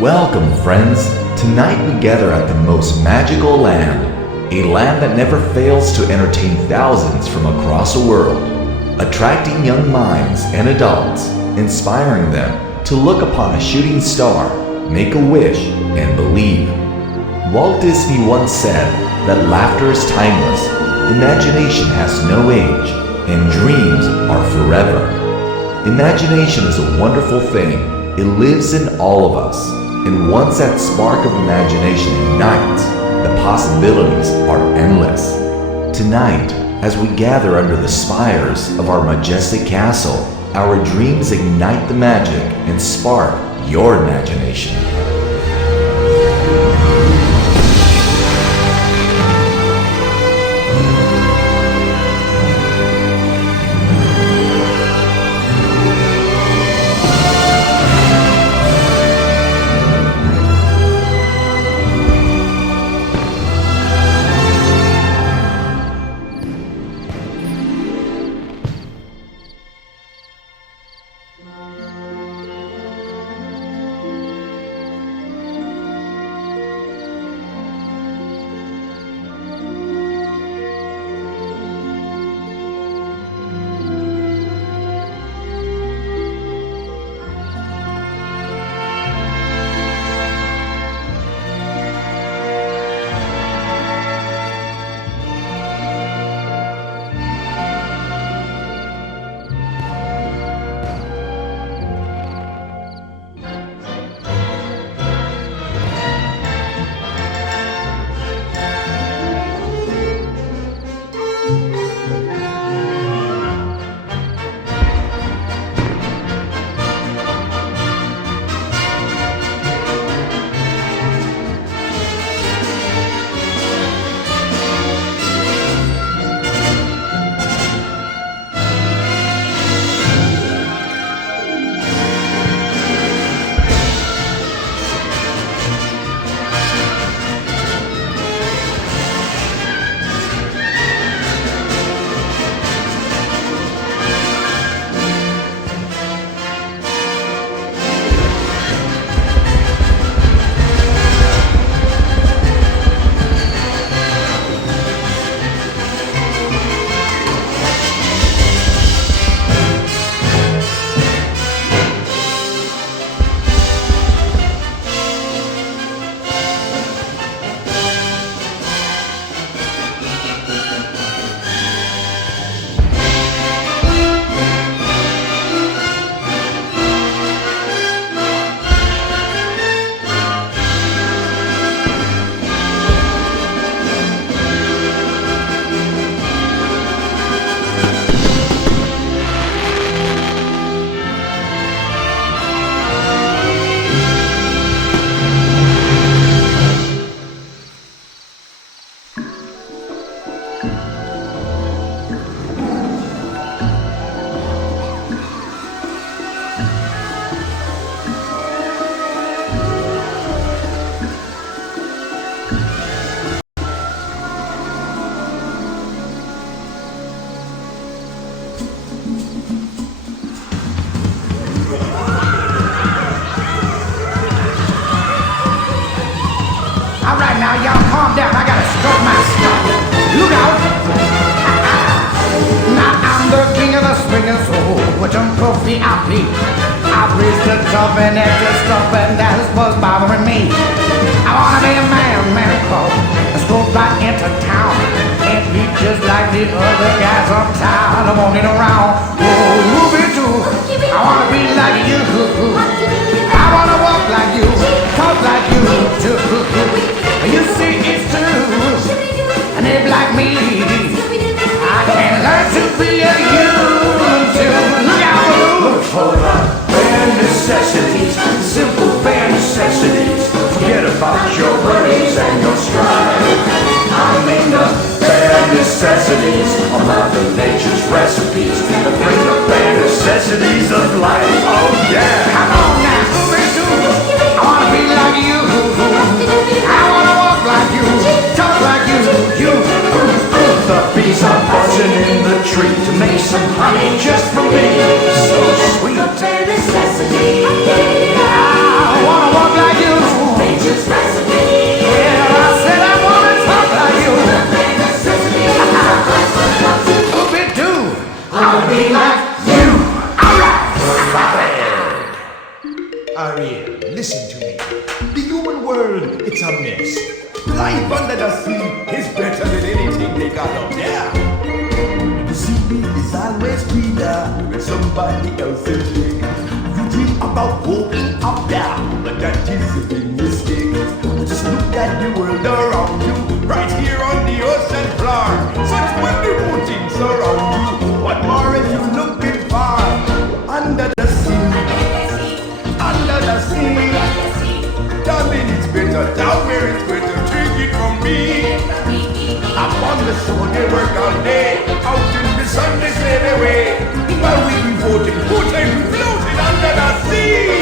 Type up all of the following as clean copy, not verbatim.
Welcome, friends. Tonight we gather at the most magical land, a land that never fails to entertain thousands from across the world, attracting young minds and adults, inspiring them to look upon a shooting star, make a wish, and believe. Walt Disney once said that laughter is timeless, imagination has no age, and dreams are forever. Imagination is a wonderful thing. It lives in all of us, and once that spark of imagination ignites, the possibilities are endless. Tonight, as we gather under the spires of our majestic castle, our dreams ignite the magic and spark your imagination. Alright now, y'all calm down. I gotta strut my stuff. Look out! Now I'm the king of the swingers, oh, what jump coffee I bleed. I raised the tough and extra stuff, and that is what's bothering me. I wanna be a man called, and stroll right into town, and be just like the other guys uptown. I want it around, oh, move it too. I wanna be like you. I wanna walk like you, talk like you too. You see it's true, and if like me, I can learn to be a you too. Look out, look for the bare necessities, simple bare necessities. Forget about your worries and your strife. I mean the bare necessities of Mother Nature's recipes that bring the bare necessities of life. Oh yeah, come on now, move it too. I wanna be like you. I wanna walk like you, talk like you, the life under the sea is better than anything they got up there. The sea is always greener when somebody else is doing. You dream about walking up there, but that is a big mistake. Just look at the world around you, right here on the ocean floor. Such wonderful things around you. What more are you looking for? Under the sea, under the sea. Darling, it's better down where it's better. Take it from me. Up on the shore they work all day, out in the sun they sail away. While we be voting, who time we floating under the sea?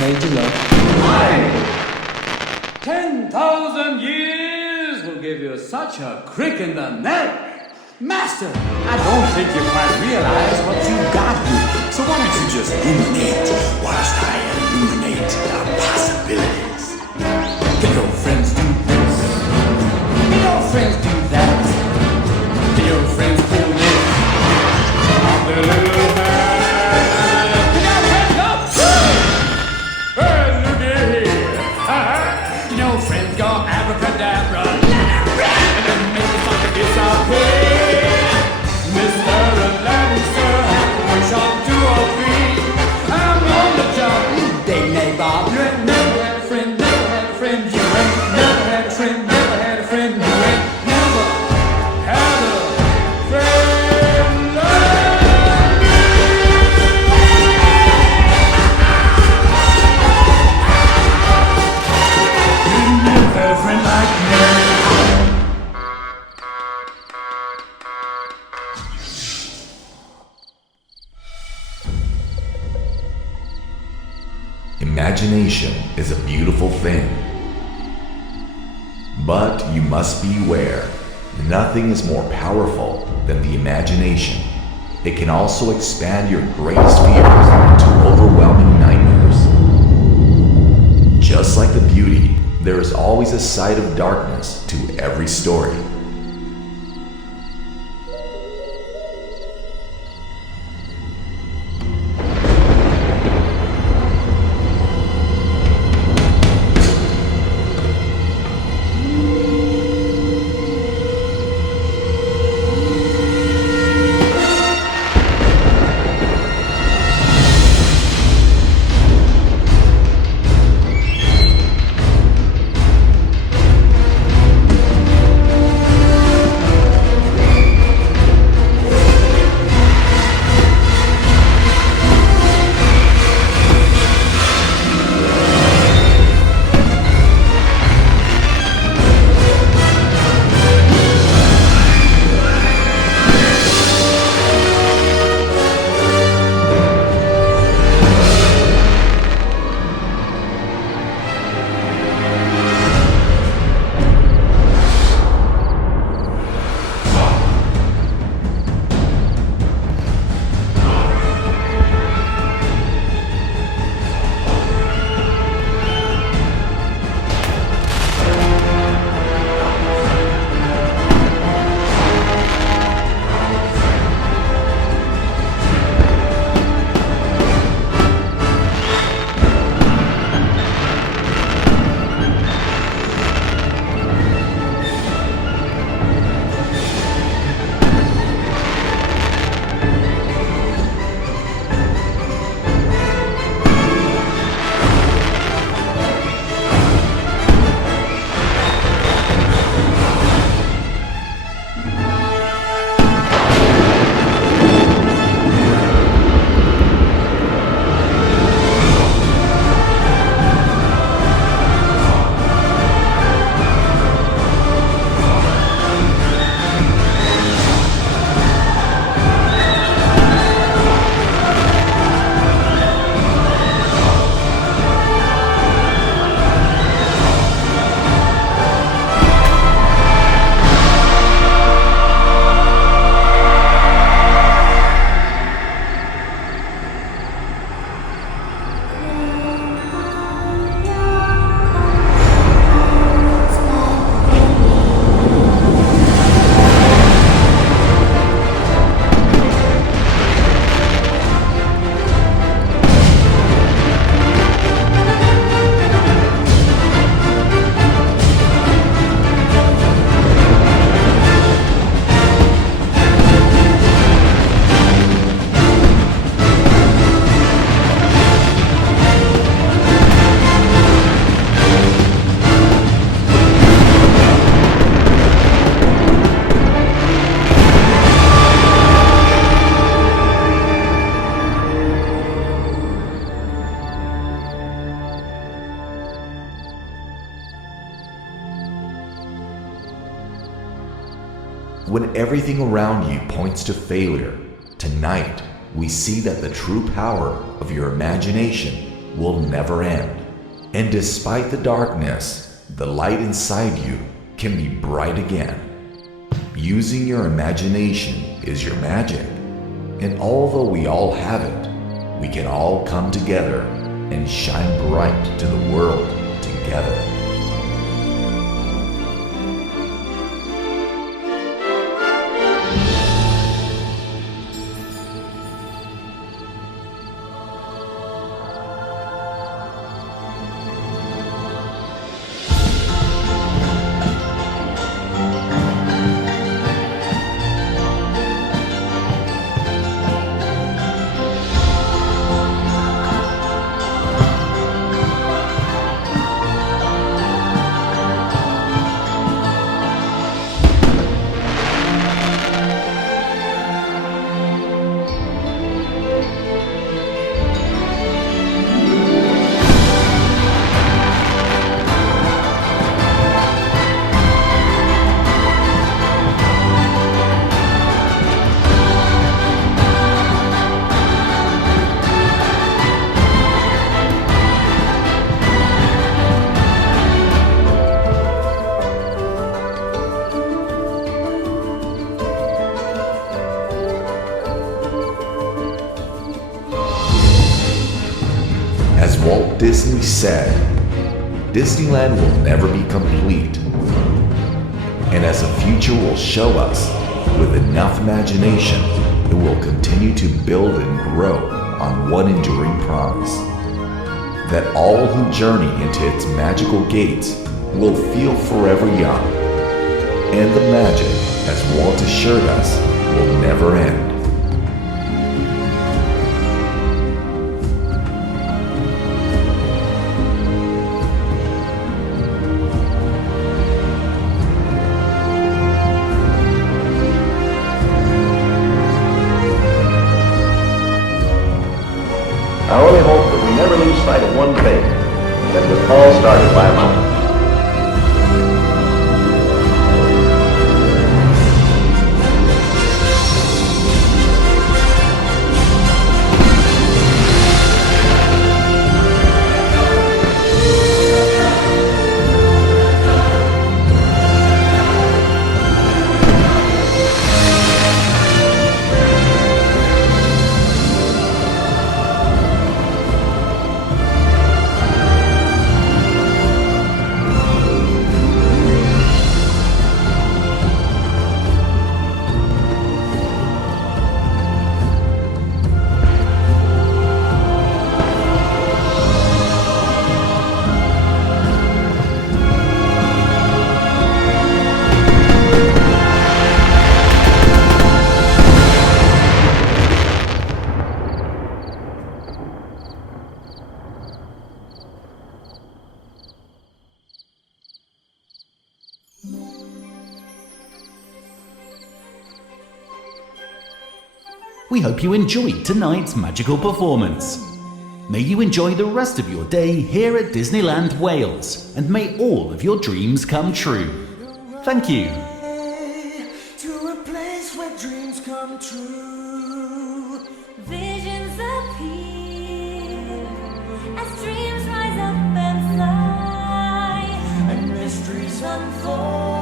Major Love. Why? 10,000 years will give you such a crick in the neck. Master, I don't think you quite realize what you've got here. So why don't you just ruminate whilst I illuminate the possibilities? Can your friends do this? Can your friends do that? Can your friends pull me on their little hand? Can your friends go? Hey, look at here. Can your friends go abracadabra? And then make the fucker disappear? Mr. Lancer, one shot, 2 or 3. I'm on the job. They never friend, never had a friend, you ain't never boyfriend like me. Imagination is a beautiful thing. But you must beware. Nothing is more powerful than the imagination. It can also expand your greatest fears to overwhelming nightmares. Just like the beauty, there is always a side of darkness to every story. When everything around you points to failure, tonight we see that the true power of your imagination will never end. And despite the darkness, the light inside you can be bright again. Using your imagination is your magic. And although we all have it, we can all come together and shine bright to the world together. Disney said, Disneyland will never be complete. And as the future will show us, with enough imagination, it will continue to build and grow on one enduring promise. That all who journey into its magical gates will feel forever young. And the magic, as Walt assured us, will never end. I only hope that we never lose sight of one thing, that it was all started by a mountain. We hope you enjoyed tonight's magical performance. May you enjoy the rest of your day here at Disneyland Wales, and may all of your dreams come true. Thank you. To a place where dreams come true. Visions appear as dreams rise up and fly, And mysteries unfold.